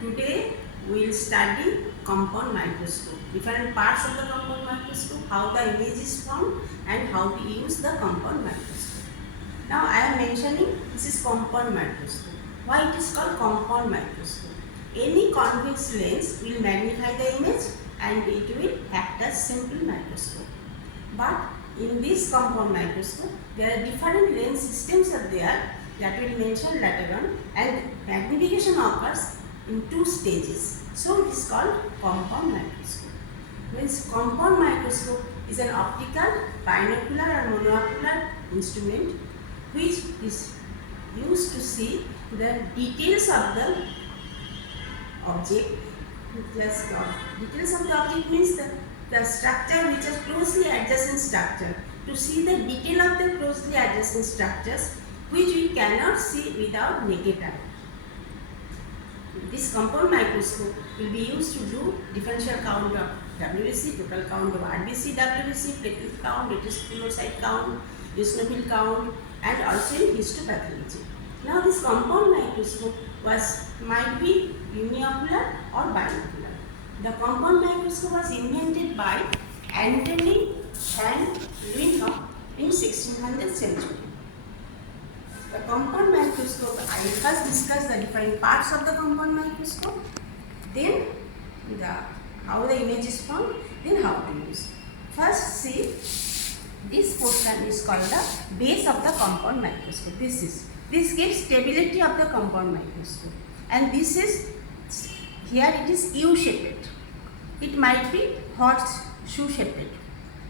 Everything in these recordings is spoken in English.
Today we will study compound microscope. Different parts of the compound microscope, how the image is formed and how to use the compound microscope. Now I am mentioning this is compound microscope. Why it is called compound microscope? Any convex lens will magnify the image and it will act as simple microscope. But in this compound microscope, there are different lens systems are there that we will mention later on, and magnification occurs in two stages. So it is called compound microscope. Means compound microscope is an optical, binocular or monocular instrument which is used to see the details of the object. Details of the object means the structure which is closely adjacent structure. To see the detail of the closely adjacent structures which we cannot see without naked eye. This compound microscope will be used to do differential count of WBC, total count of RBC, WBC, platelet count, reticulocyte count, eosinophil count, and also in histopathology. Now this compound microscope might be uniocular or binocular. The compound microscope was invented by Anthony van Leeuwenhoek in 1600th century. The compound microscope, I will first discuss the different parts of the compound microscope, then how the image is formed, then how to use. First see, this portion is called the base of the compound microscope. This gives stability of the compound microscope, and this is, here it is U-shaped. It might be horseshoe shaped,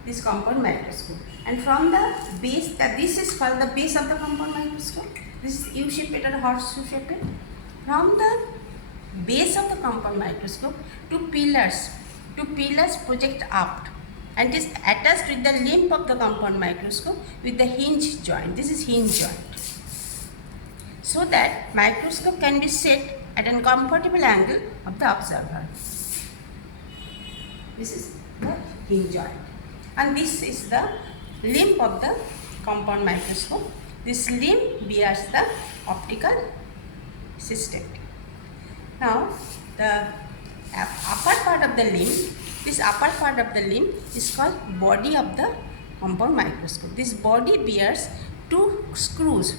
this compound microscope. And from the base, this is called the base of the compound microscope. This is U-shaped or horseshoe shaped. From the base of the compound microscope to pillars project up, and is attached with the limb of the compound microscope with the hinge joint. This is hinge joint. So that microscope can be set at a comfortable angle of the observer. This is the hinge joint, and this is the limb of the compound microscope. This limb bears the optical system. Now the upper part of the limb, this upper part of the limb is called body of the compound microscope. This body bears two screws.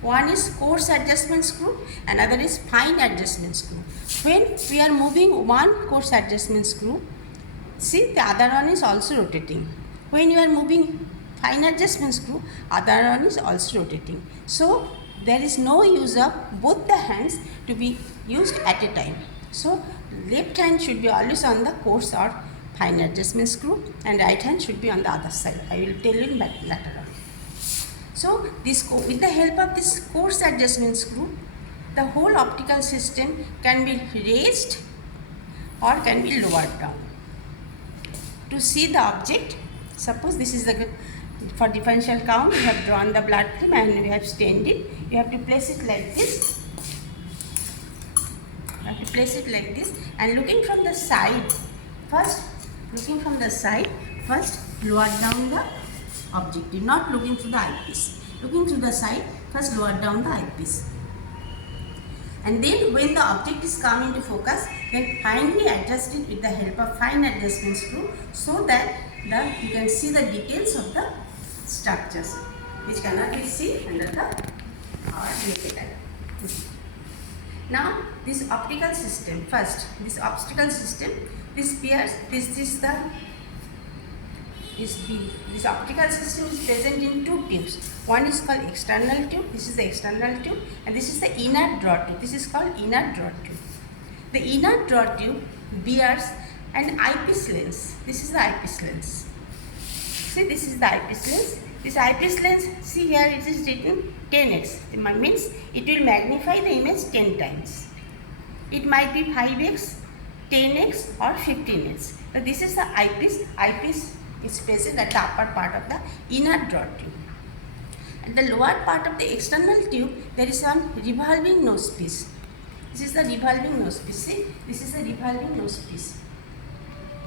One is coarse adjustment screw, another is fine adjustment screw. When we are moving one coarse adjustment screw, see the other one is also rotating. When you are moving fine adjustment screw, other one is also rotating. So there is no use of both the hands to be used at a time. So left hand should be always on the coarse or fine adjustment screw, and right hand should be on the other side. I will tell you later on. So with the help of this coarse adjustment screw, the whole optical system can be raised or can be lowered down. To see the object, suppose this is for differential count, you have drawn the blood film and you have stained it. You have to place it like this. And looking from the side, first lower down the objective, not looking through the eyepiece. Looking through the side, first lower down the eyepiece. And then when the object is coming to focus, then finely adjust it with the help of fine adjustment screw, so that you can see the details of the structures which cannot be seen under the naked eye. Now this optical system, this optical system is present in two tubes. One is called external tube, this is the external tube, and this is the inner draw tube. This is called inner draw tube. The inner draw tube bears an eyepiece lens. This is the eyepiece lens. See, this is the eyepiece lens. This eyepiece lens, see here it is written 10x. It means it will magnify the image 10 times. It might be 5x, 10x or 15x. So this is the eyepiece. Eyepiece is present at the upper part of the inner draw tube. At the lower part of the external tube, there is one revolving nose piece. This is the revolving nose piece. See, this is the revolving nose piece,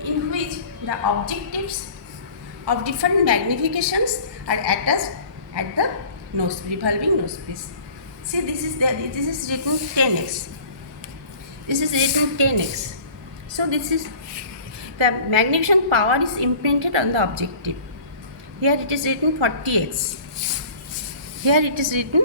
in which the objectives of different magnifications are attached at the revolving nose piece. See, this is written 10x. this is written 10x. So this is the magnification power is imprinted on the objective. Here it is written 40x. Here it is written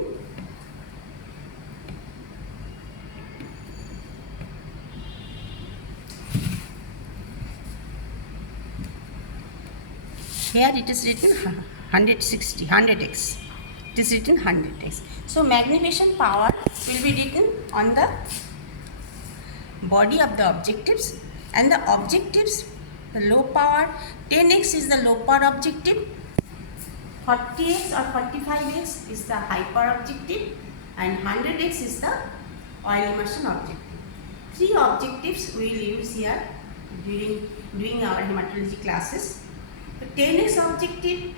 here it is written 160, 100x. It is written 100x. So magnification power will be written on the body of the objectives, and the objectives, the low power, 10x is the low power objective, 40x or 45x is the high power objective, and 100x is the oil immersion objective. Three objectives we will use here during our hematology classes. The 10x objective,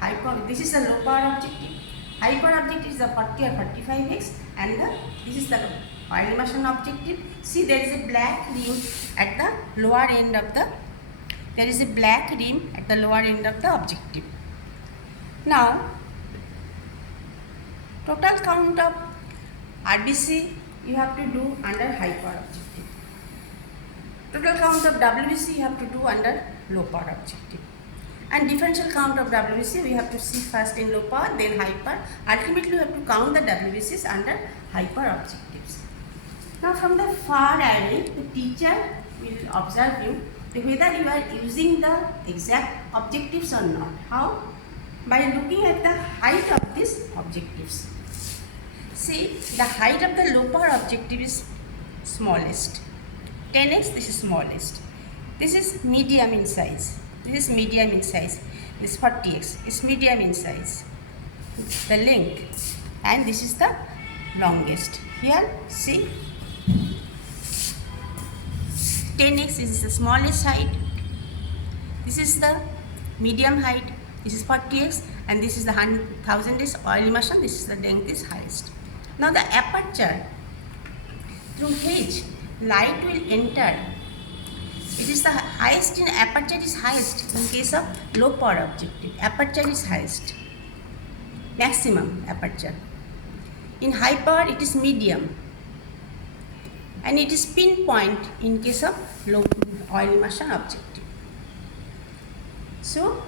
high power, this is the low power objective. High power objective is the 40 or 45x, and this is the oil immersion objective. See, there is a black rim at the lower end of the. There is a black rim at the lower end of the objective. Now, total count of RBC you have to do under high power objective. Total count of WBC you have to do under low power objective. And differential count of WBC we have to see first in low power, then high power. Ultimately we have to count the WBCs under high power objectives. Now from the far array, the teacher will observe you whether you are using the exact objectives or not. How? By looking at the height of these objectives. See, the height of the low power objective is smallest. 10x, this is smallest. This is medium in size. This is medium in size. This 40x is medium in size. The length, and this is the longest. Here, see, 10x is the smallest height. This is the medium height. This is 40x, and this is the 1000x oil immersion. This is the length is highest. Now the aperture through which light will enter, it is the highest in aperture is highest in case of low power objective. Aperture is highest, maximum aperture. In high power it is medium, and it is pinpoint in case of low oil immersion objective. So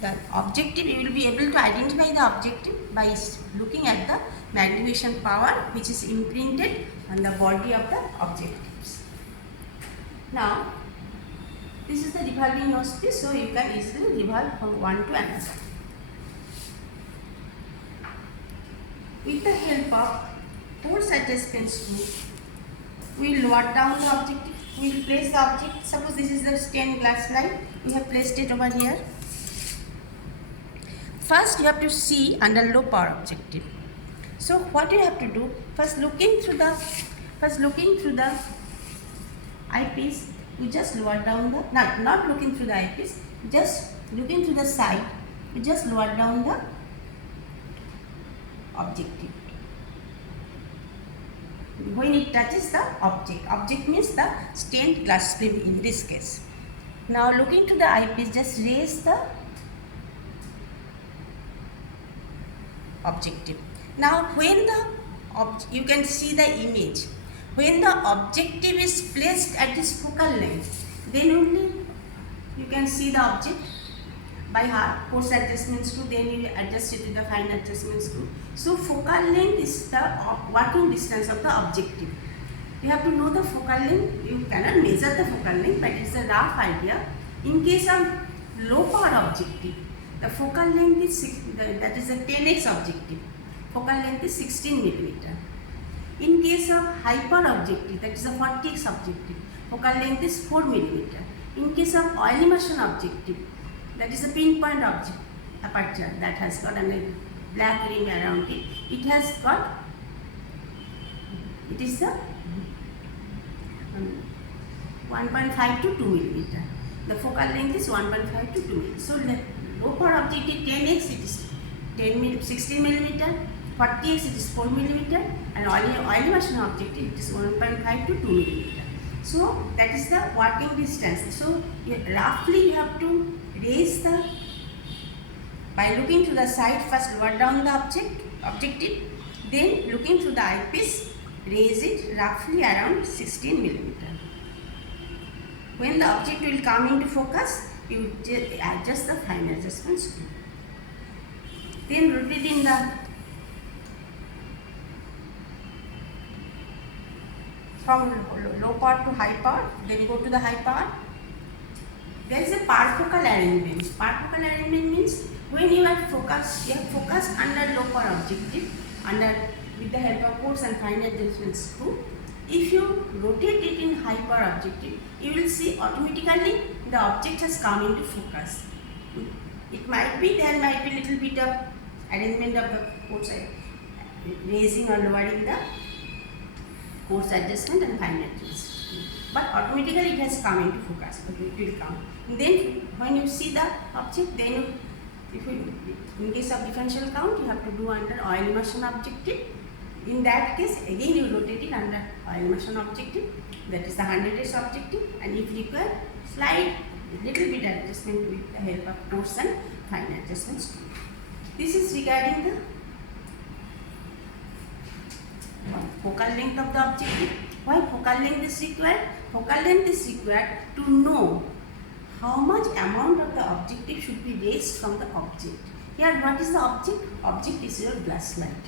the objective, you will be able to identify the objective by looking at the magnification power which is imprinted on the body of the objectives. Now, this is the revolving nose-piece, so you can easily revolve from one to another. With the help of force adjustment screw, we will lower down the objective. We will place the object. Suppose this is the stained glass slide. We have placed it over here. First, you have to see under low power objective. So, what you have to do? First, looking through the eyepiece, you just lower down the, not looking through the eyepiece, just looking through the side, you just lower down the objective. When it touches the object means the stained glass film in this case. Now looking to the eyepiece, just raise the objective. Now when you can see the image. When the objective is placed at this focal length, then only you can see the object by force adjustment screw, then you adjust it with the fine adjustment screw. So focal length is the working distance of the objective. You have to know the focal length. You cannot measure the focal length, but it's a rough idea. In case of low power objective, the focal length is that is a 10x objective. Focal length is 16 millimeter. In case of high power objective, that is a 40x objective, focal length is 4 millimeter. In case of oil immersion objective, that is a pinpoint object aperture that has got a black rim around it. It is the 1.5 to 2 millimeter. The focal length is 1.5 to 2 millimeter. So the low power objective 10x, it is 16 millimeter. 40x, it is 4 millimeter, and oil immersion objective, it is 1.5 to 2 millimeter. So that is the working distance. So roughly you have to raise by looking to the side, first lower down the objective, Then looking through the eyepiece, raise it roughly around 16 mm. When the object will come into focus, you adjust the fine adjustment screw. Then rotate in the from low power to high power, then go to the high power. There is a parfocal arrangement. Parfocal arrangement means when you have focused under low power objective, with the help of coarse and fine adjustment screw. If you rotate it in high power objective, you will see automatically the object has come into focus. There might be little bit of arrangement of the coarse, raising or lowering the coarse adjustment and fine adjustment, but automatically it has come into focus. Okay, it will come. And then when you see the object, then in case of differential count, you have to do under oil immersion objective. In that case, again you rotate it under oil immersion objective, that is the 100s objective, and if required, slide little bit adjustment with the help of coarse and fine adjustments. This is regarding the focal length of the objective. Why focal length is required? Focal length is required to know how much amount of the objective should be raised from the object. Here, what is the object? Object is your glass light.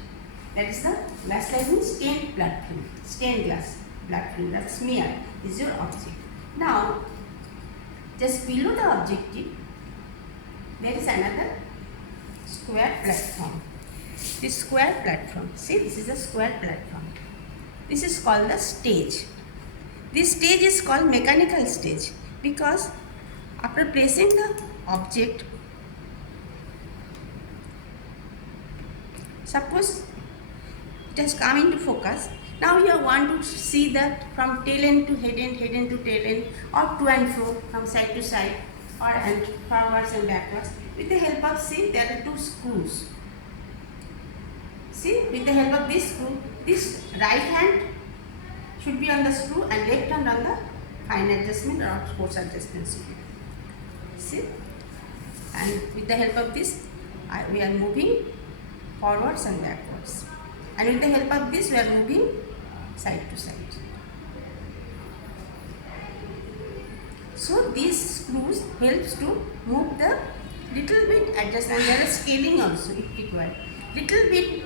That is the glass light means stained blood film, stained glass blood film, that smear is your object. Now, just below the objective, there is another square platform. This square platform, see, this is a square platform. This is called the stage. This stage is called mechanical stage because after placing the object, suppose it has come into focus. Now you want to see that from tail end to head end to tail end, or to and fro, from side to side, and forwards and backwards. With the help of, see, there are two screws. See, with the help of this screw, this right hand should be on the screw and left hand on the fine adjustment or coarse adjustment screw. See, and with the help of this, we are moving forwards and backwards, and with the help of this, we are moving side to side. So these screws helps to move the little bit adjustment. There is scaling also if required. Little bit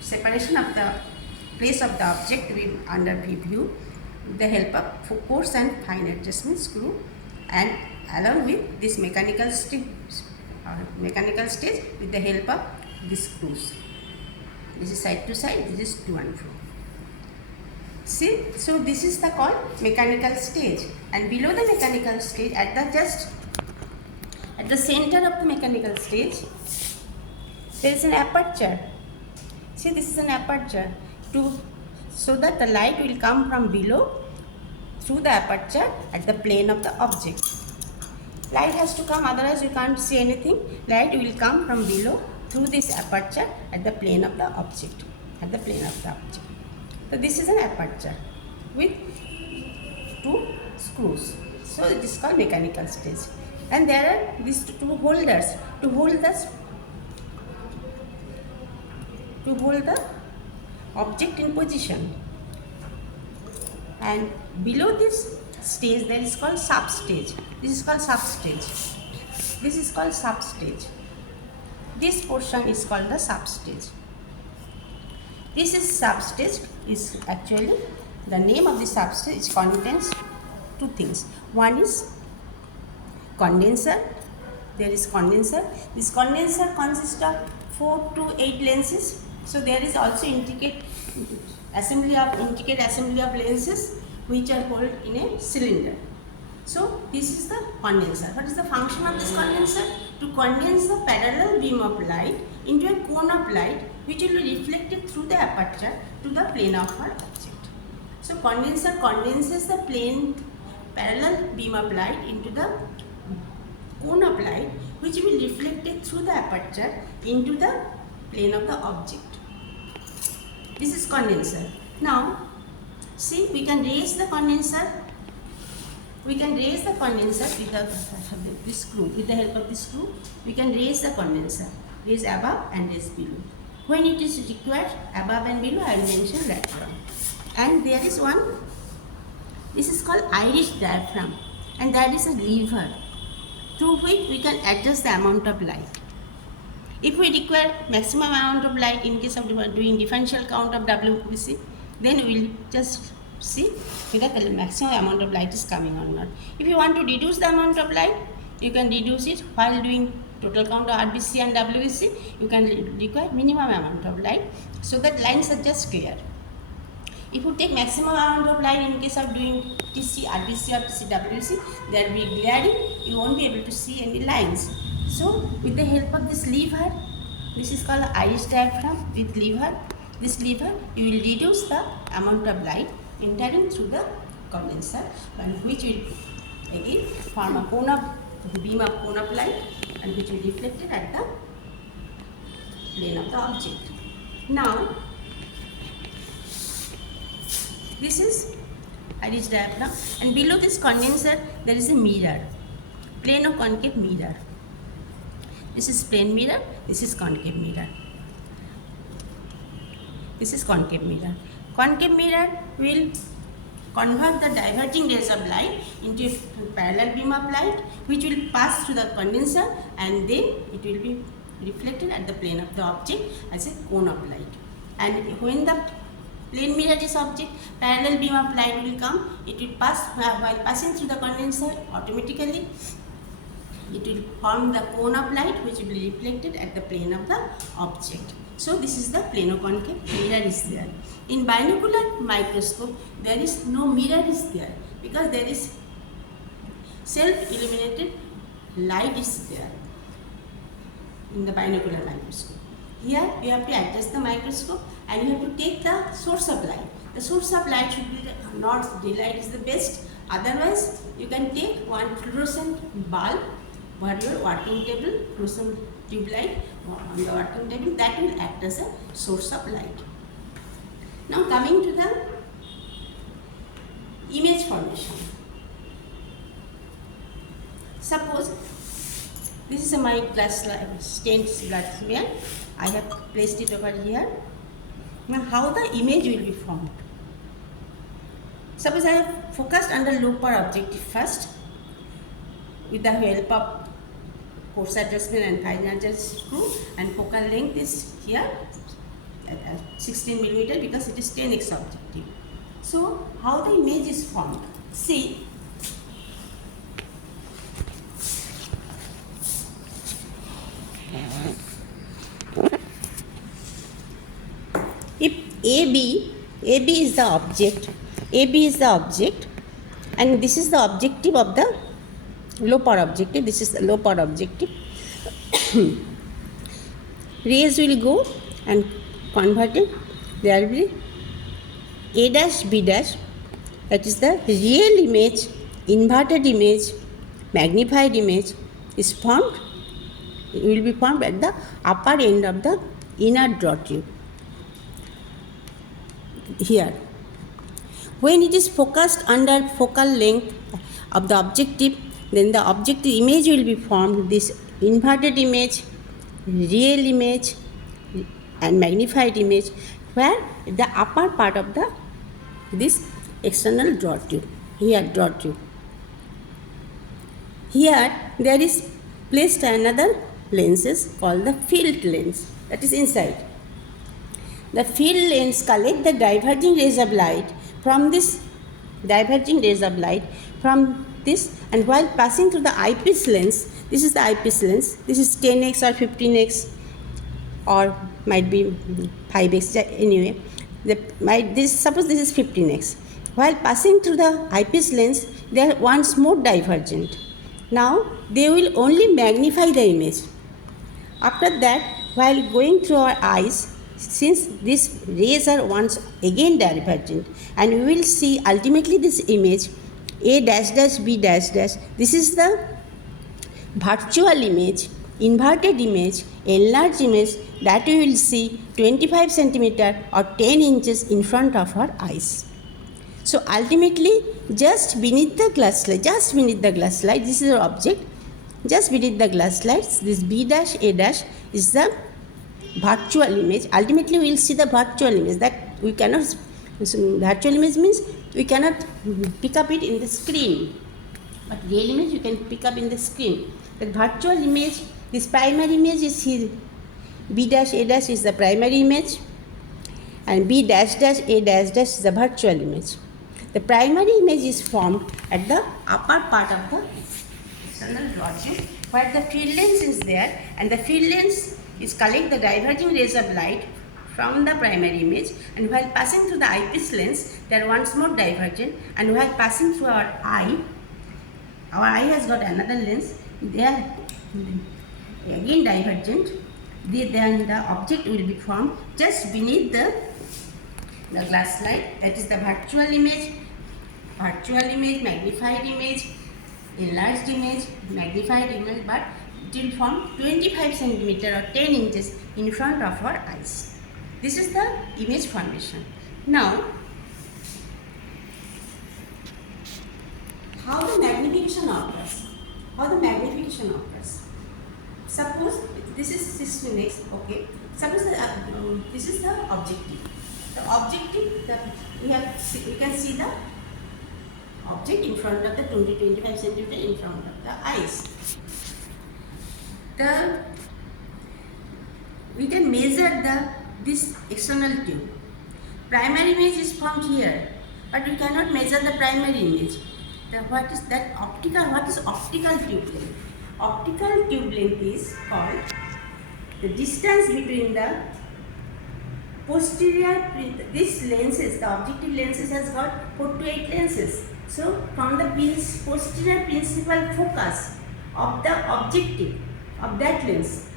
separation of the place of the object under view with the help of coarse and fine adjustment screw, and along with this mechanical stage with the help of these screws. This is side to side, this is to and fro. See, so this is the called mechanical stage, and below the mechanical stage, at the center of the mechanical stage, there is an aperture. See, this is an aperture so that the light will come from below through the aperture at the plane of the object. Light has to come, otherwise you can't see anything. Light will come from below through this aperture at the plane of the object. So this is an aperture with two screws. So it is called mechanical stage. And there are these two holders to hold the object in position. And below this stage, there is called substage. This is called substage. This portion is called the substage. This is substage. Is actually the name of the substage. It contains two things. One is condenser. There is condenser. This condenser consists of 4 to 8 lenses. So there is also intricate assembly of lenses which are held in a cylinder. So this is the condenser. What is the function of this condenser? To condense the parallel beam of light into a cone of light which will be reflected through the aperture to the plane of our object. So condenser condenses the parallel beam of light into the cone of light which will be reflected through the aperture into the plane of the object. This is condenser. Now, see, we can raise the condenser. With this screw. With the help of this screw, we can raise the condenser. Raise above and raise below. When it is required above and below, I will mention later on. And there is one, this is called iris diaphragm, and that is a lever through which we can adjust the amount of light. If we require maximum amount of light in case of doing differential count of WBC, then we will just see whether the maximum amount of light is coming or not. If you want to reduce the amount of light, you can reduce it while doing total count of RBC and WBC. You can require minimum amount of light so that lines are just clear. If you take maximum amount of light in case of doing TC, RBC or TC, WBC, there will be glaring, you won't be able to see any lines. So with the help of this lever, this is called iris diaphragm with lever. This lever, you will reduce the amount of light entering through the condenser, and which will again form a cone of beam of cone of light, and which will be reflected at the plane of the object. Now, this is iris diaphragm, and below this condenser there is a mirror, plane of concave mirror. This is plane mirror, this is concave mirror. This is concave mirror. Concave mirror will convert the diverging rays of light into a parallel beam of light, which will pass through the condenser, and then it will be reflected at the plane of the object as a cone of light. And when the plane mirror is object, parallel beam of light will come. It will pass, while passing through the condenser, automatically it will form the cone of light, which will be reflected at the plane of the object. So this is the plano-concave mirror is there. In binocular microscope, there is no mirror is there, because there is self-illuminated light is there in the binocular microscope. Here you have to adjust the microscope, and you have to take the source of light. The source of light should be not daylight is the best. Otherwise, you can take one fluorescent bulb for your working table, fluorescent tube light on the working table, that will act as a source of light. Now coming to the image formation. Suppose this is my glass stained glass smear. I have placed it over here. Now how the image will be formed? Suppose I have focused under low power objective first with the help of force adjustment and fine adjust screw, and focal length is here at 16 mm because it is 10x objective. So how the image is formed? See, if AB is the object, and this is the objective of the low power objective, this is the low power objective. Rays will go and converted, there will be A dash B dash, that is the real image, inverted image, magnified image is formed. It will be formed at the upper end of the inner draw tube. Here, when it is focused under focal length of the objective, then the objective image will be formed, this inverted image, real image and magnified image, where the upper part of the this external draw tube, here draw tube. Here there is placed another lenses called the field lens, that is inside. The field lens collect the diverging rays of light from this and while passing through the eyepiece lens, this is the eyepiece lens, this is 10x or 15x or might be 5x, anyway, suppose this is 15x. While passing through the eyepiece lens, they are once more divergent. Now they will only magnify the image. After that, while going through our eyes, since these rays are once again divergent, and we will see ultimately this image A dash dash B dash dash, this is the virtual image, inverted image, enlarged image that we will see 25 centimeter or 10 inches in front of our eyes. So ultimately, just beneath the glass slide, this is our object, just beneath the glass slides, this B dash A dash is the virtual image. Ultimately we will see the virtual image that we cannot, virtual image means we cannot pick up it in the screen, but real image you can pick up in the screen. The virtual image, this primary image is here. B dash A dash is the primary image and B dash dash A dash dash is the virtual image. The primary image is formed at the upper part of the external rod tube where the field lens is there, and the field lens is collect the diverging rays of light from the primary image, and while passing through the eyepiece lens they are once more divergent, and while passing through our eye has got another lens, they are again divergent. Then the object will be formed just beneath the glass slide. That is the virtual image, magnified image, enlarged image, magnified image, but it will form 25 cm or 10 inches in front of our eyes. This is the image formation. Now, how the magnification occurs? Suppose this is next. Okay. Suppose this is the objective. The objective, we can see the object in front of the 20-25 cm in front of the eyes. We can measure this external tube. Primary image is formed here, but we cannot measure the primary image. What is that optical? What is optical tube length? Optical tube length is called the distance between the posterior, this lenses, the objective lenses has got 4 to 8 lenses. So from the posterior principal focus of the objective of that lens,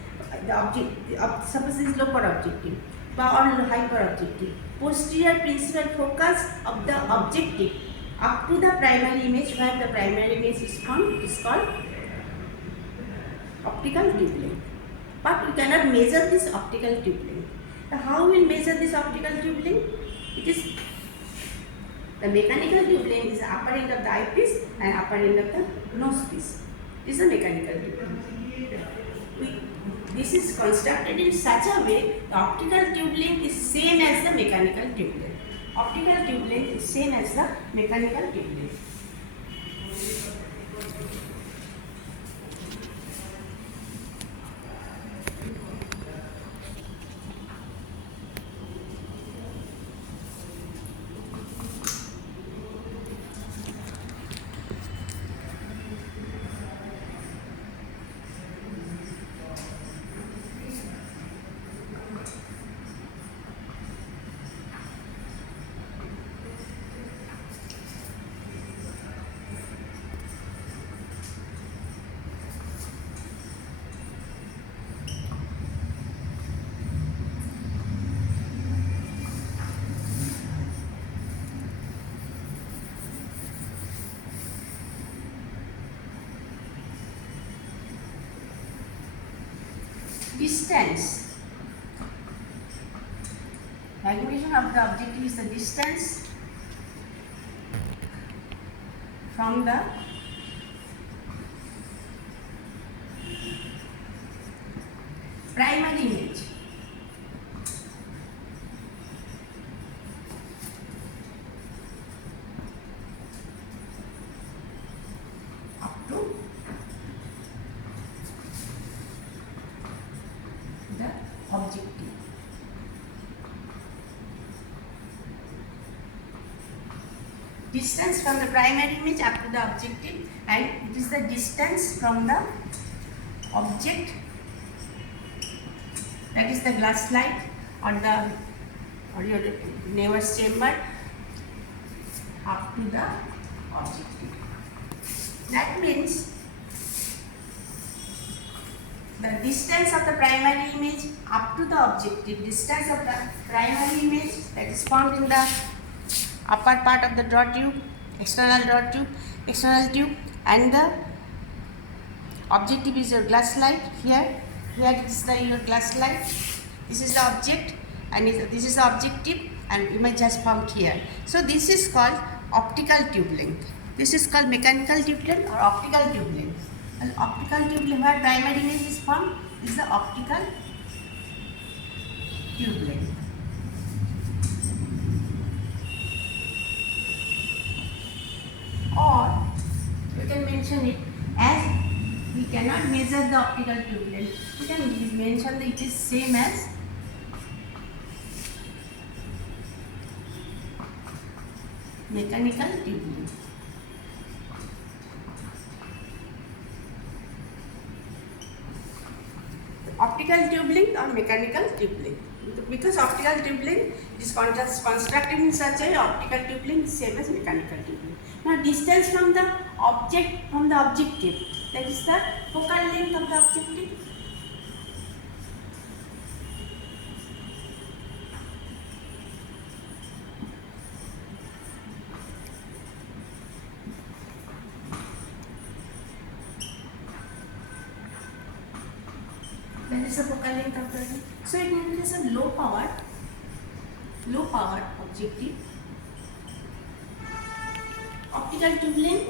suppose this is lower objective or hyper objective, posterior principal focus of the objective up to the primary image where the primary image is formed is called optical tube length. But we cannot measure this optical tube length. How we will measure this optical tube length? It is the mechanical tube length is the upper end of the eyepiece and upper end of the nose piece. This is the mechanical tube length. This is constructed in such a way the optical tube length is same as the mechanical tube length. Optical tube length is same as the mechanical tube length. Distance. Magnification of the objective is the distance from the primary image up to the objective. Distance from the primary image up to the objective, and it is the distance from the object, that is the glass slide or your neighbor's chamber, up to the objective. That means the distance of the primary image up to the objective, distance of the primary image that is formed in the upper part of the draw tube, external tube, and the objective is your glass slide. Here it is your glass slide. This is the object and this is the objective, and image has formed here. So this is called optical tube length. This is called mechanical tube length or optical tube length. And optical tube length where primary image is formed is the optical tube length. Or you can mention it as we cannot measure the optical tube length. We can mention that it is same as mechanical tube length. Optical tube length or mechanical tube length. Because optical tube length is constructed in such a way, optical tube length is same as mechanical tube length. Now distance from the object from the objective, that is the focal length of the objective. That is the focal length of the. So it means a low power objective. Optical tube length.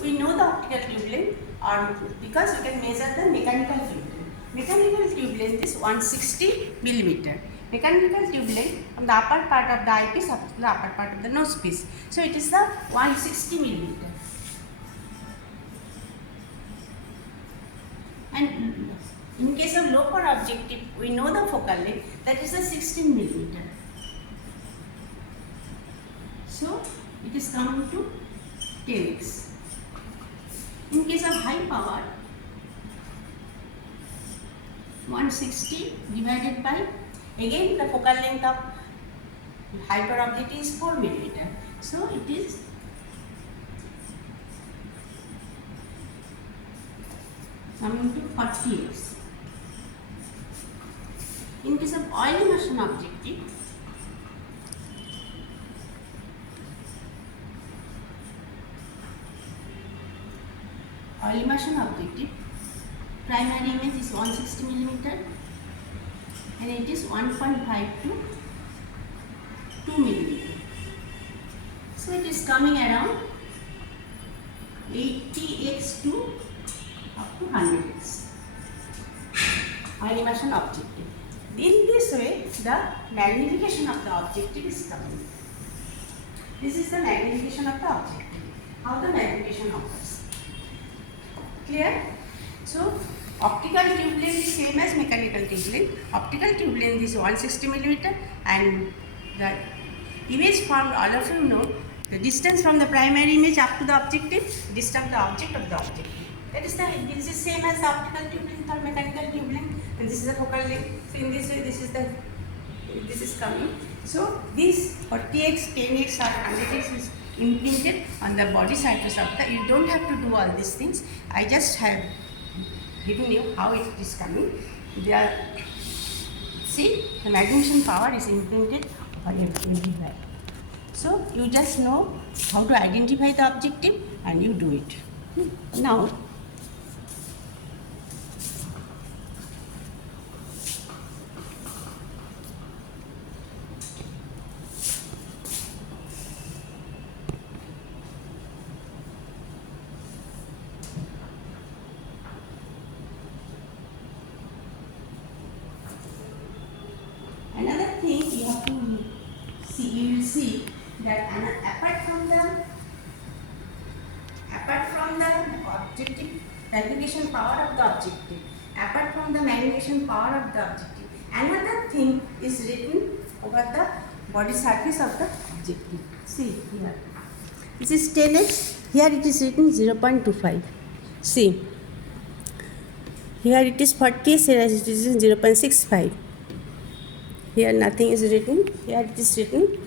We know the optical tube length, or because we can measure the mechanical tube length. Mechanical tube length is 160 millimeter. Mechanical tube length from the upper part of the eyepiece up to the upper part of the nose piece. So it is the 160 millimeter. And in case of low power objective, we know the focal length, that is the 16 millimeter. So it is coming to 10x. In case of high power, 160 divided by, again the focal length of high power objective is 4 millimeter. So it is coming to 40x. In case of oil immersion objective, primary image is 160 millimeter and it is 1.5 to 2 millimeter. So it is coming around 80x to up to 100x. Oil immersion objective. In this way, the magnification of the objective is coming. This is the magnification of the objective. How the magnification occurs. Clear? So, optical tube length is same as mechanical tube length. Optical tube length is 160 millimeter and the image formed, all of you know, the distance from the primary image up to the objective, distance of the object of the objective. That is this is same as the optical tube length or mechanical tube length, and this is the focal length. So in this way, this is coming. So this 40x, 10x or 100x is imprinted on the body surface of the. You don't have to do all these things. I just have given you how it is coming. There, see, the magnification power is imprinted everywhere. So you just know how to identify the objective and you do it. Now, another thing you have to see, you will see that apart from the objective magnification power of the objective, apart from the magnification power of the objective, another thing is written over the body surface of the objective. See here, this is 10x, here it is written 0.25. See, here it is 40, here it is 0.65. Here nothing is written, here it is written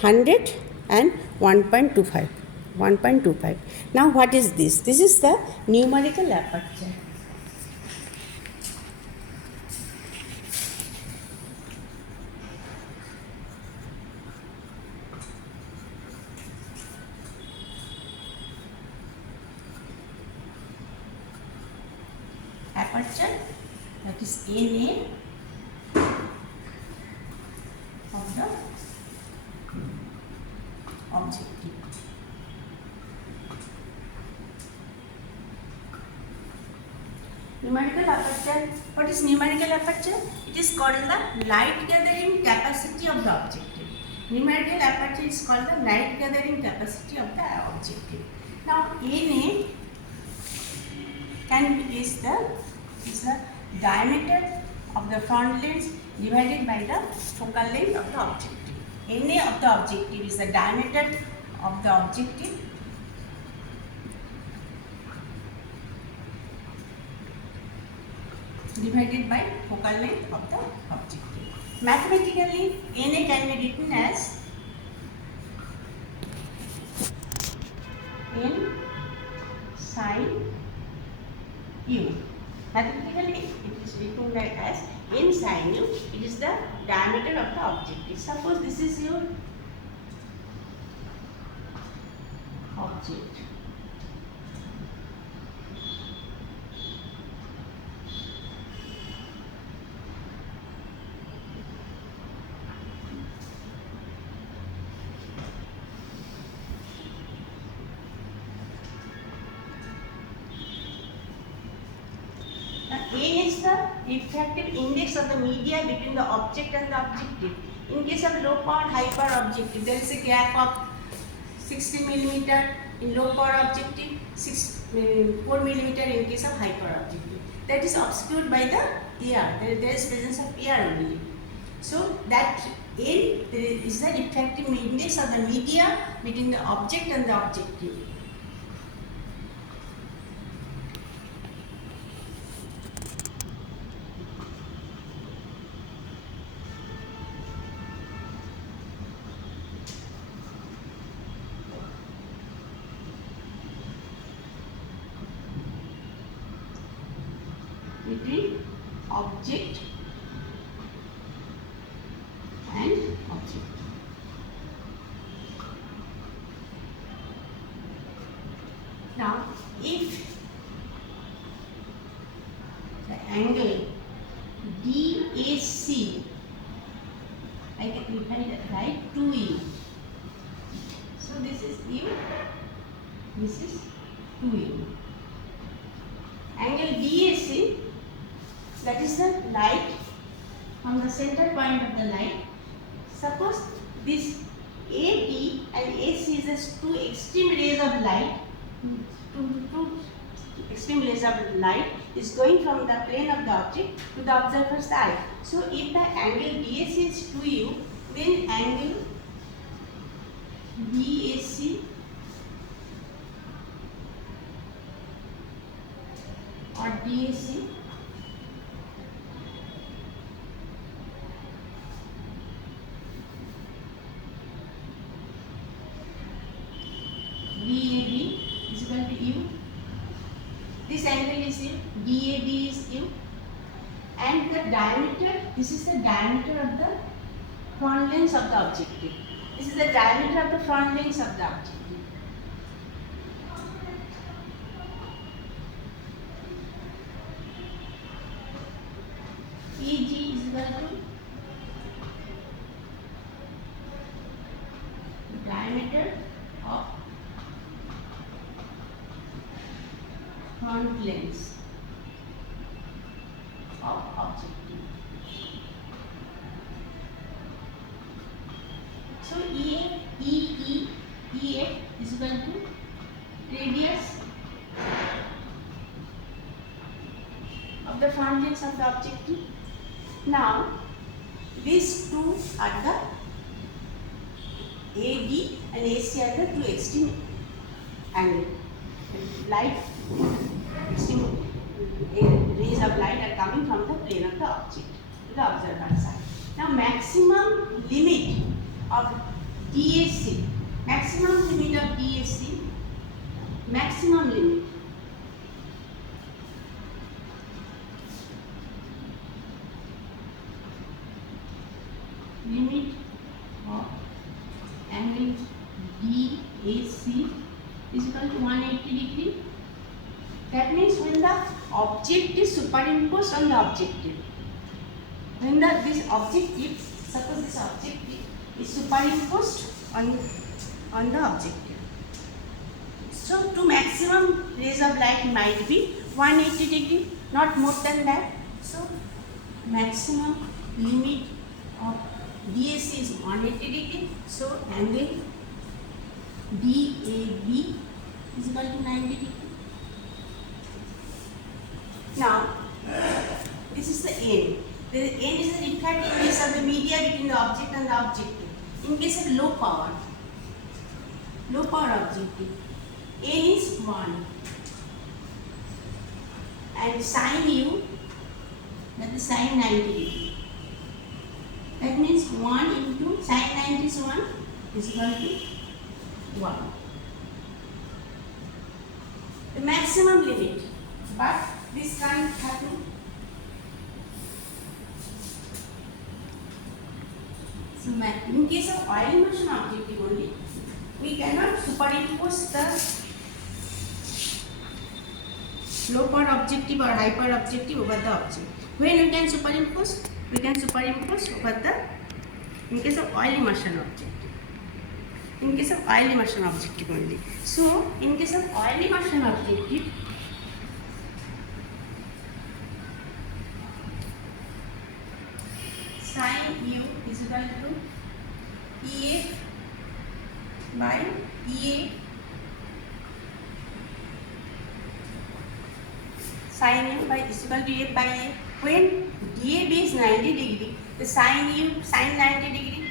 100 and 1.25. 1.25. Now what is this? This is the numerical aperture. Aperture, that is NA of the objective. Numerical aperture aperture. What is numerical aperture? It is called the light gathering capacity of the objective. Numerical aperture is called the light gathering capacity of the objective. Now, NA is the diameter of the front lens divided by the focal length of the objective. NA of the objective is the diameter of the objective divided by focal length of the objective. Mathematically, NA can be written as N sin U. Mathematically, it is written as N sin U. It is the diameter of the objective. Suppose this is your object. N is the refractive index of the media between the object and the objective. In case of low power, high power objective, there is a gap of 60 mm in low power objective, 4 mm in case of high power objective. That is obscured by the air. There is presence of air only. So that N is the refractive index of the media between the object and the objective. Between object and object. Now, if the angle DAC, I can write 2U. So this is U, this is 2U. Angle DAC, that is the light from the center point of the light. Suppose this AB and AC is just two extreme rays of light. Two extreme rays of light is going from the plane of the object to the observer's eye. So if the angle DAC is 2U, then angle DAC or DAC DAB is equal to U. This angle is U, DAB is U, and the diameter, this is the diameter of the front lens of the objective. This is the diameter of the front lens of the objective. EG is equal to the diameter of front lens of objective. So EA, EE, EF is equal to radius of the front lens of the objective. Now, these two are the AB and AC are the two extreme angle. Light, extreme rays of light are coming from the plane of the object to the observer's eye. Now, maximum limit of DAC, maximum limit of DAC, maximum limit. Limit of angle DAC is equal to 180 degree. That means when the object is superimposed on the objective. When this objective, suppose this objective is superimposed on the objective. So to maximum rays of light might be 180 degree, not more than that. So maximum limit of DAC is 180 degree. So angle DAB is equal to 90 degree. Now this is the end. The end is the refractiveness of the media between the object and the objective. In case of low power objective, n is 1 and sin u, that is sin 90 degree. That means 1 into sin 90 is 1 is equal to 1. The maximum limit, but this can't happen. So in case of oil immersion objective only, we cannot superimpose the low power objective or high power objective over the object. When we can superimpose? We can superimpose over the, in case of oil immersion objective. In case of oil immersion objective only. So in case of oil immersion objective, sin u is equal to EF by EA. Sin u by is equal to EF by A. When DAB is 90 degree, the sin u, sin 90 degree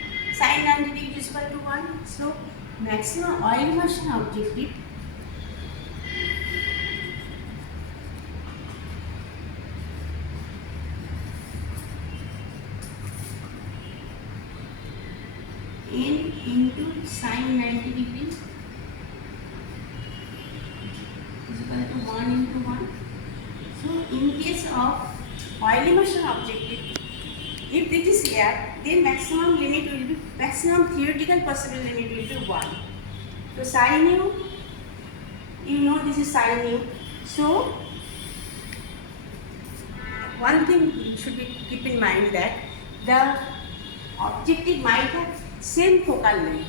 is equal to 1. So maximum oil immersion objective n into sin 90 degree is equal to 1 into 1. So in case of oil immersion objective, if it is air, then maximum limit will be, maximum theoretical possible limit will be 1. So sin u, you know this is sin u. So one thing you should keep in mind that the objective might have same focal length,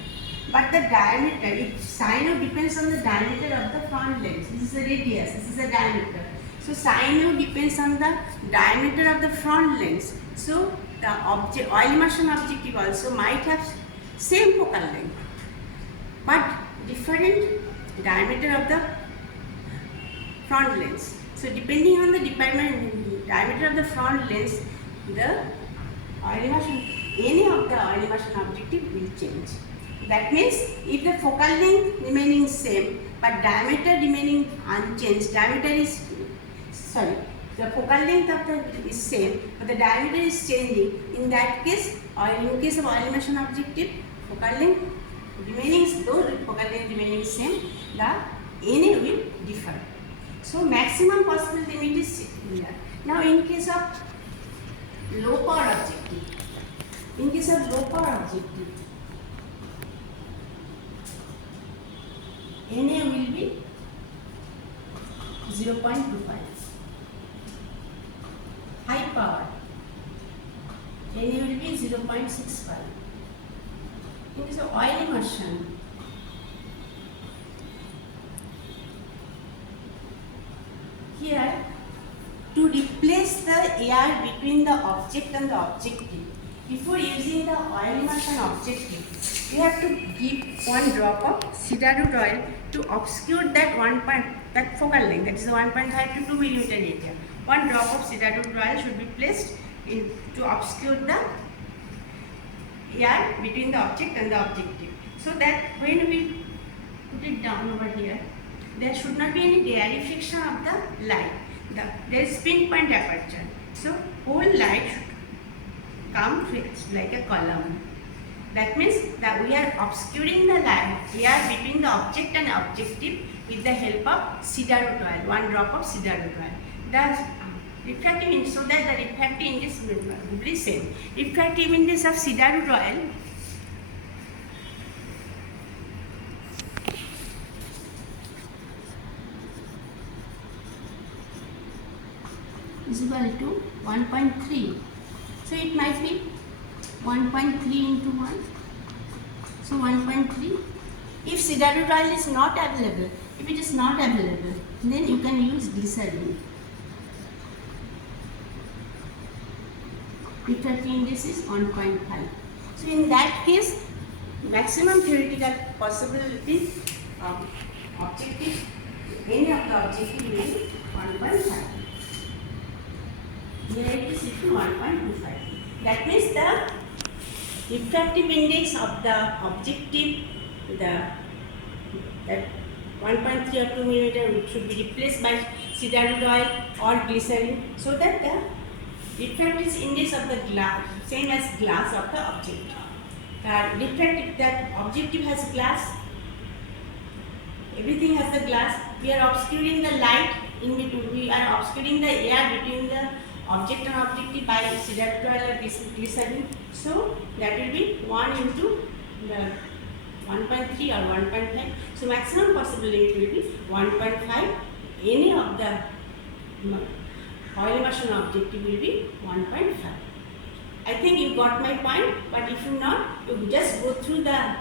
but the diameter, if sin u depends on the diameter of the front lens. This is the radius, this is the diameter. So sin u depends on the diameter of the front lens. So the object, oil immersion objective also might have same focal length, but different diameter of the front lens. So depending on the diameter of the front lens, the oil immersion, any of the oil immersion objective will change. That means if the focal length remaining same but diameter remaining unchanged, the focal length of the is same but the diameter is changing, in that case, or in case of oil immersion objective, focal length remaining, though focal length remaining same, the NA will differ. So maximum possible limit is here. Now in case of low power objective, in case of low power objective, NA will be 0.25. High power, NA will be 0.65. In case of oil immersion, here, to replace the air between the object and the objective, before using the oil immersion objective, we have to give one drop of cedarwood oil to obscure that that focal length, that is the 1.5 to 2 millimeter area. One drop of cedarwood oil should be placed in to obscure the air between the object and the objective, so that when we put it down over here, there should not be any rarefaction of the light. There is pinpoint aperture, so whole light should come fixed like a column. That means that we are obscuring the light air between the object and objective with the help of cedarwood oil, one drop of cedarwood oil. The refractive index, so that the refractive index will be same. Refractive index of cedarwood oil is equal to 1.3. So it might be 1.3 into 1. So 1.3. If cedarwood oil is not available, if it is not available, then you can use glycerin. refractive index is 1.5. So in that case, maximum theoretical possibility of objective, any of the objective will be 1.5. Here it is equal to 1.25. That means the refractive index of the objective, that 1.3 or 2 millimeter should be replaced by cedarwood oil or glycerin, so that the refractive index of the glass, same as glass of the object. That objective has glass, everything has the glass. We are obscuring the light in between, we are obscuring the air between the object and objective by cedarwood oil or glycerin. So that will be 1 into the 1.3 or 1.5. So maximum possible limit will be 1.5. Any of the oil emulsion objective will be 1.5. I think you got my point, but if you not, you just go through the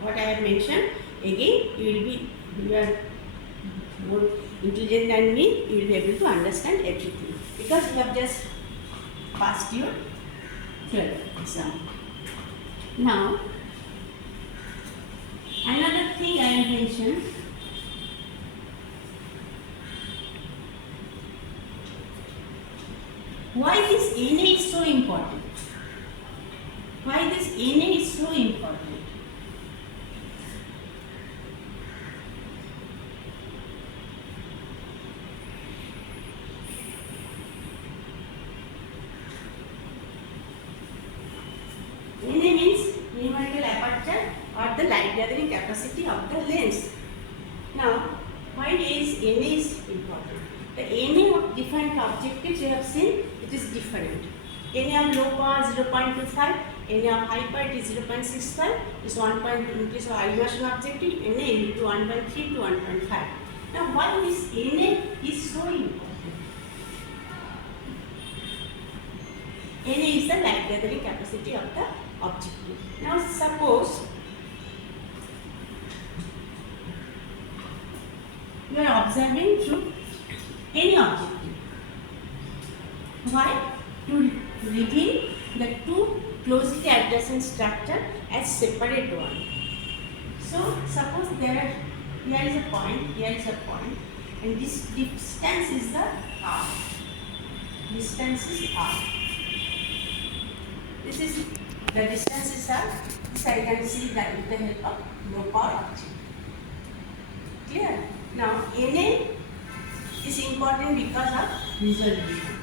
what I have mentioned. Again, you are more intelligent than me, you will be able to understand everything, because you have just passed your third exam. Now, another thing I have mentioned, why this Na is so important? Why this Na is so important? Na means numerical aperture or the light gathering capacity of the lens. Now, why is Na is important? The Na of different objectives you have seen, it is different. Na of low power 0.25, Na of high power it is 0.65, is 1 point in case of immersion objective, Na into 1.3 to 1.5. Now, why this Na is so important? Na is the light gathering capacity of the objective. Now, suppose you are observing through any objective. Why? To reveal the two closely adjacent structure as separate one. So, suppose here is a point, and this distance is the R. Distance is R. This is the distance is R. This I can see that with the help of low power object. Clear? Now, Na is important because of resolution.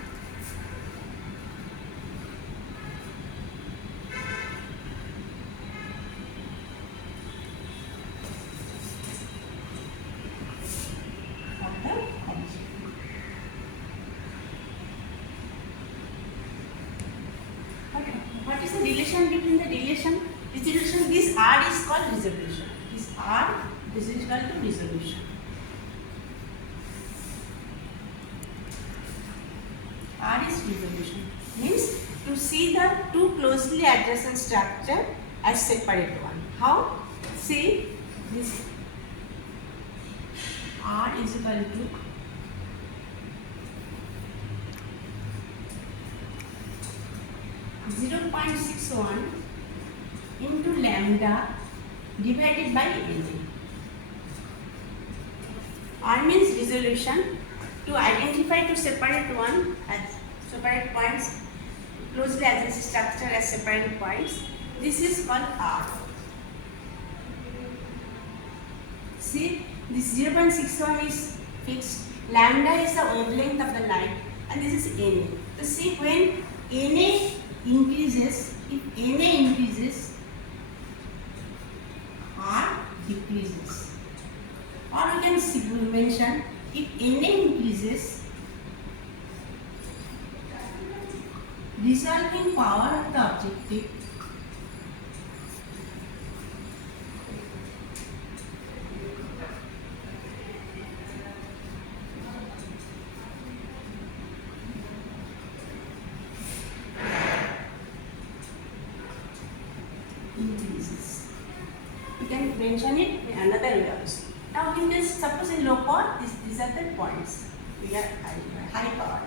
What is the relation between the resolution? This R is called resolution. This R is equal to resolution. R is resolution. Means to see the two closely adjacent structure as separate one. How? See this R is equal to (0.61) into lambda divided by Na. R means resolution. To identify to separate one as separate points, closely adjacent structure as separate points. This is called R. See, this 0.61 is fixed. Lambda is the wavelength of the light, and this is Na. So see, when Na increases, if Na increases, R decreases. Or we can mention, if Na increases, resolving power of the objective increases. You can mention it in another way also. Now, in this, suppose in low power, these are the points. We are high power.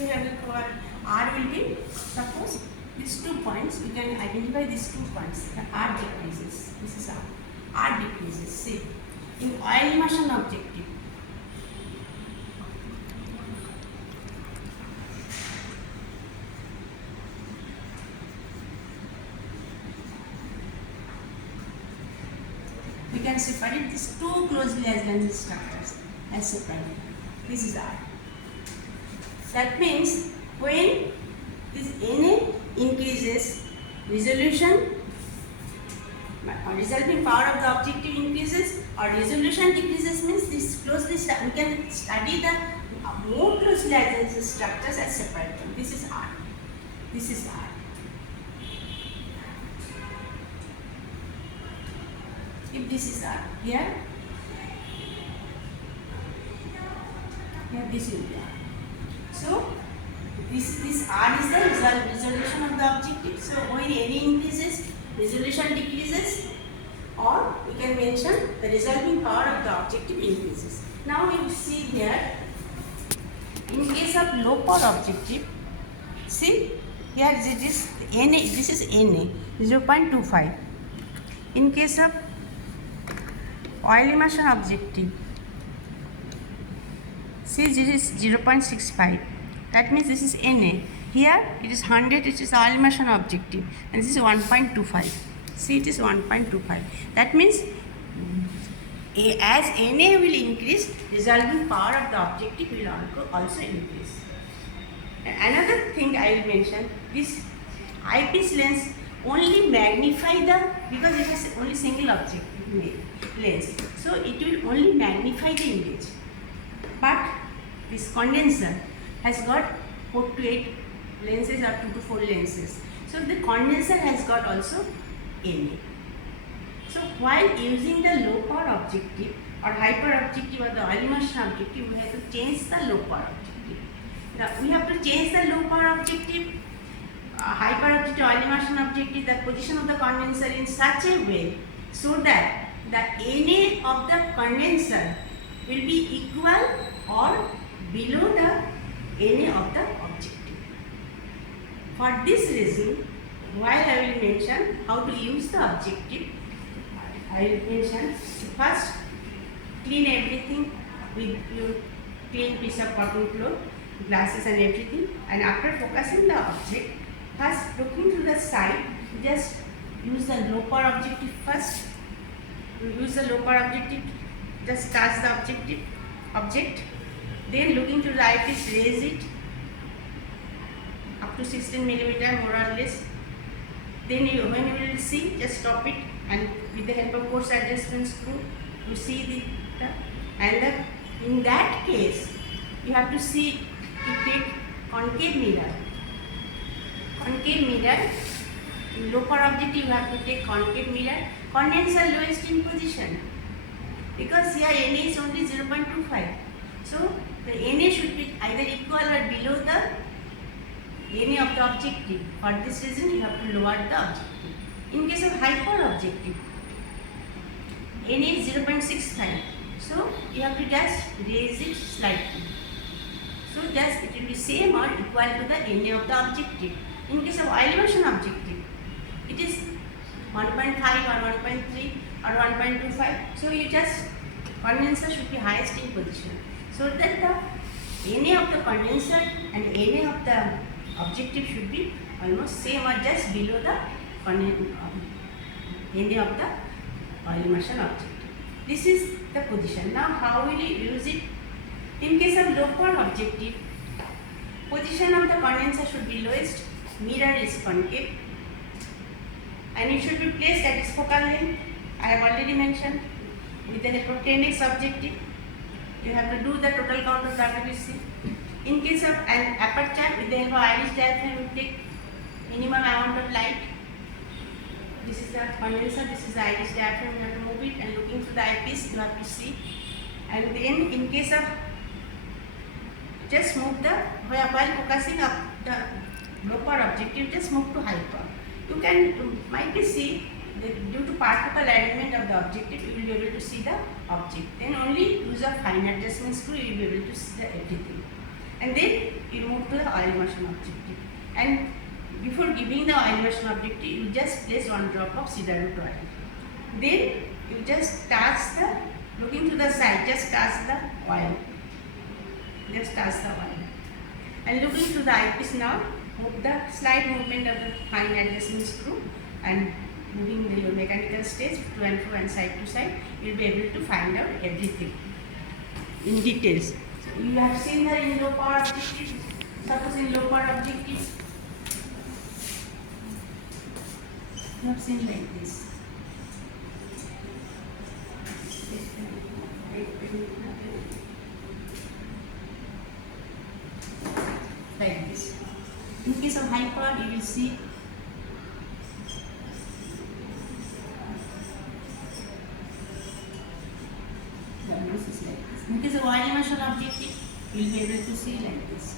we have our R will be, suppose these 2 points, we can identify these 2 points. The R decreases. This is R. R decreases. See, in oil immersion objective, we can separate these 2 closely aligned structures as separate. This is R. That means when this Na increases, resolution or resulting power of the objective increases, or resolution decreases, means this closely we can study the more closely aligned structures as separate. This is R. This is R. If this is R, here this will be R. So this R is the resolution of the objective. So when Na increases, resolution decreases, or we can mention the resolving power of the objective increases. Now you see here, in case of low power objective, see here this is Na, this is Na 0.25. In case of oil immersion objective, see this is 0.65. That means this is Na. Here it is 100, it is oil immersion objective, and this is 1.25. See, it is 1.25. That means as Na will increase, resolving power of the objective will also increase. And another thing I will mention, this eyepiece lens only magnify because it has only single objective lens, so it will only magnify the image. But this condenser has got 4 to 8 lenses or 2 to 4 lenses. So the condenser has got also Na. So while using the low power objective or hyper objective or the oil immersion objective, we have to change the low power objective. We have to change the low power objective, hyper objective, oil immersion objective, the position of the condenser in such a way so that the Na of the condenser will be equal or below the Na of the objective. For this reason, while I will mention how to use the objective, I will mention first clean everything with your clean piece of cotton cloth, glasses and everything, and after focusing the object, first looking to the side, just use the low power objective first. Use the low power objective, just touch the object, then looking to the eyepiece, raise it up to 16 mm more or less. Then when you will see, just stop it, and with the help of force adjustment screw, you see in that case, you have to see to take concave mirror. Concave mirror, in low power objective you have to take concave mirror. Condenser lowest in position, because here Na is only 0.25. So the Na should be either equal or below the Na of the objective. For this reason, you have to lower the objective. In case of hyper objective, Na is 0.65. So you have to just raise it slightly. So just it will be same or equal to the Na of the objective. In case of oil immersion objective, it is 1.5 or 1.3 or 1.25. So you just, condenser should be highest in position, so that the Na of the condenser and Na of the objective should be almost same or just below the Na of the oil immersion objective. This is the position. Now how will you use it? In case of low power objective, position of the condenser should be lowest, mirror is concave, and it should be placed at its focal length. I have already mentioned, with the help of 10x objective, you have to do the total count of WBC. In case of an aperture, with the help of iris diaphragm, you take minimum amount of light. This is the condenser, this is the iris diaphragm, you have to move it, and looking through the eyepiece, you have to see. And then in case of, just move while focusing up the low power objective, just move to hyper. You might be see that due to particle arrangement of the objective, you will be able to see the object. Then only use a fine adjustment screw, you will be able to see everything. and then you move to the oil immersion objective. And before giving the oil immersion objective, you just place one drop of cedar root oil. Then you just touch the, looking to the side, just touch the oil. Just touch the oil. And looking to the eyepiece now, move the slight movement of the fine adjustment screw and moving your mechanical stage to and fro and side to side, you will be able to find out everything in details. So you have seen the in low power objective. Suppose in low power objective, you have seen like this. Like this. In case of high power, you will see this is like this. In case of oil immersion objective, you will be able to see like this.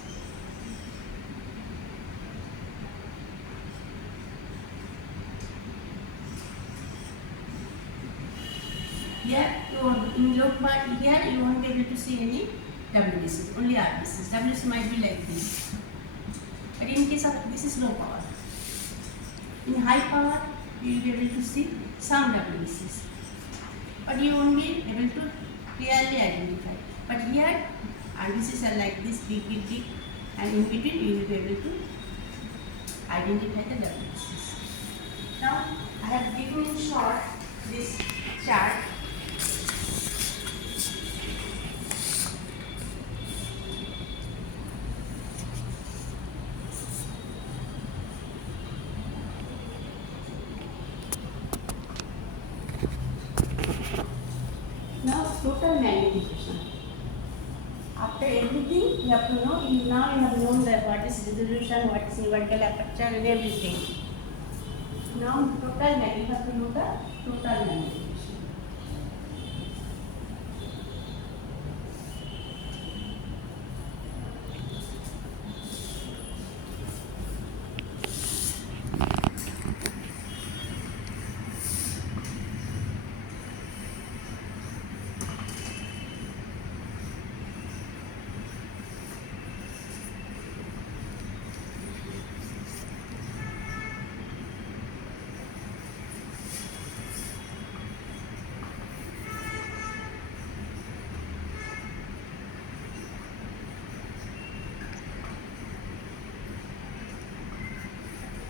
Here, in low power, here you won't be able to see any WBCs, only RBCs. WBC might be like this. But in case of this is low power. In high power, you will be able to see some WBCs. But you won't be able to clearly identify. But here, RBCs are like this, big, big, big, and in between you will be able to identify the WBCs. Now, I have given in short this chart. Now, total magnification. After everything, you have to know. Now you have known that what is resolution, what is numerical aperture, and everything. Now, total magnification. You have to know the total magnification.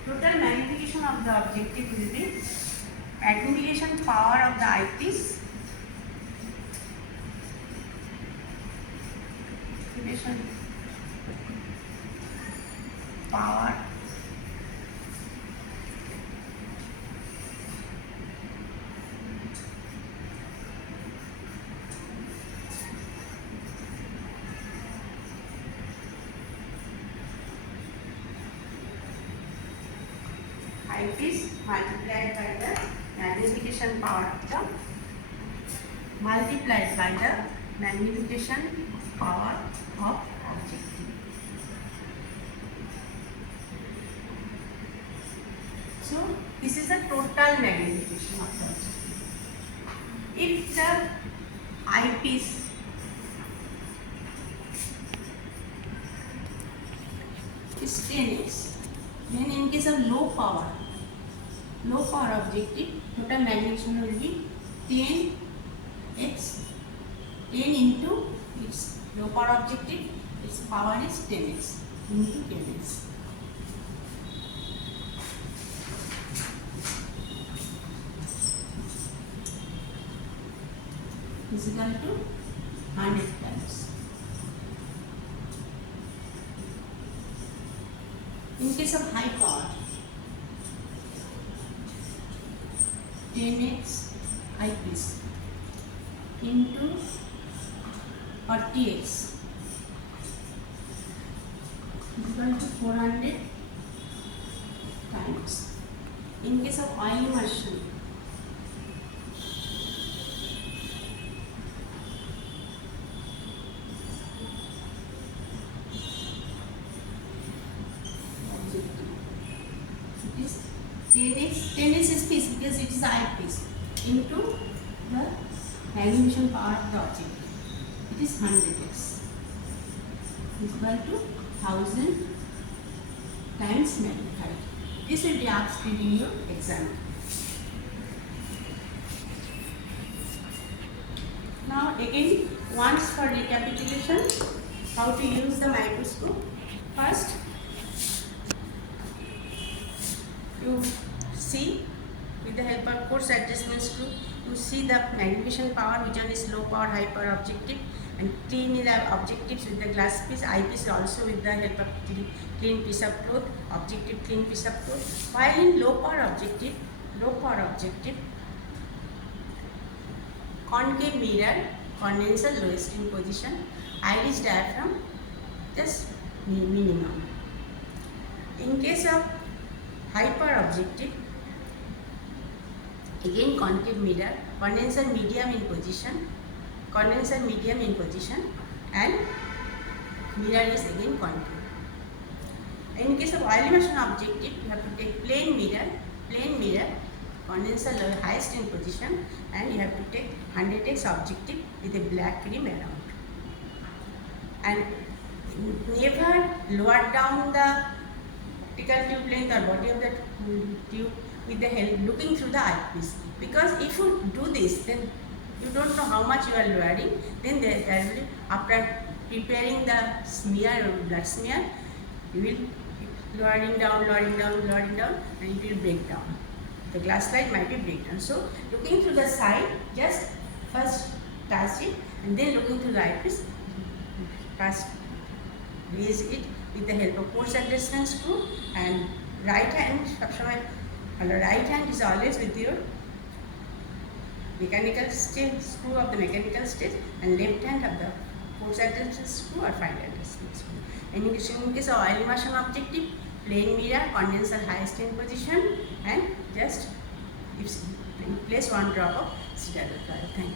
Total magnification of the objective will be magnification power of the eyepiece, magnification power eyepiece multiplied by the magnification power of the magnification power of objective. So this is the total magnification of the objective. If the eyepiece is 10x, then in case of low power objective, total magnification will be 10x, 10 into its low power objective, its power is 10x into 10x. Is equal to 100 times. In case of high power, 10x eyepiece into 40x is equal to 400 times. In case of oil immersion, it is 10x is piece because it is eyepiece into the magnification power of the object. It is 100x. is equal to 1000 times magnified. This will be asked in your exam. Now again, once for recapitulation, how to use the microscope. First, you see with the help of coarse adjustment screw, you see the magnification power, which one is low power, high power objective, and clean the objectives with the glass piece, eyepiece also with the help of clean piece of cloth, objective clean piece of cloth. While in low power objective, concave mirror, condenser lowest in position, iris diaphragm just minimum. In case of high power objective, again concave mirror, condenser medium in position, and mirror is again concave. In case of oil emission objective, you have to take plain mirror, condenser highest in position, and you have to take 100x objective with a black rim around. And never lower down the optical tube length or body of the tube with the help looking through the eyepiece, because if you do this, then you don't know how much you are lowering. Then there will be, after preparing the smear or blood smear, you will lowering down, and it will break down. The glass slide might be break down. So looking through the side, just first touch it, and then looking through the eyepiece, first raise it with the help of coarse adjustment screw, and right hand is always with your mechanical screw of the mechanical stage, and left hand of the coarse adjustment screw or fine adjustment screw. And in case of oil immersion objective, plain mirror, condenser highest in position, and just place one drop of cedar oil. Thank you.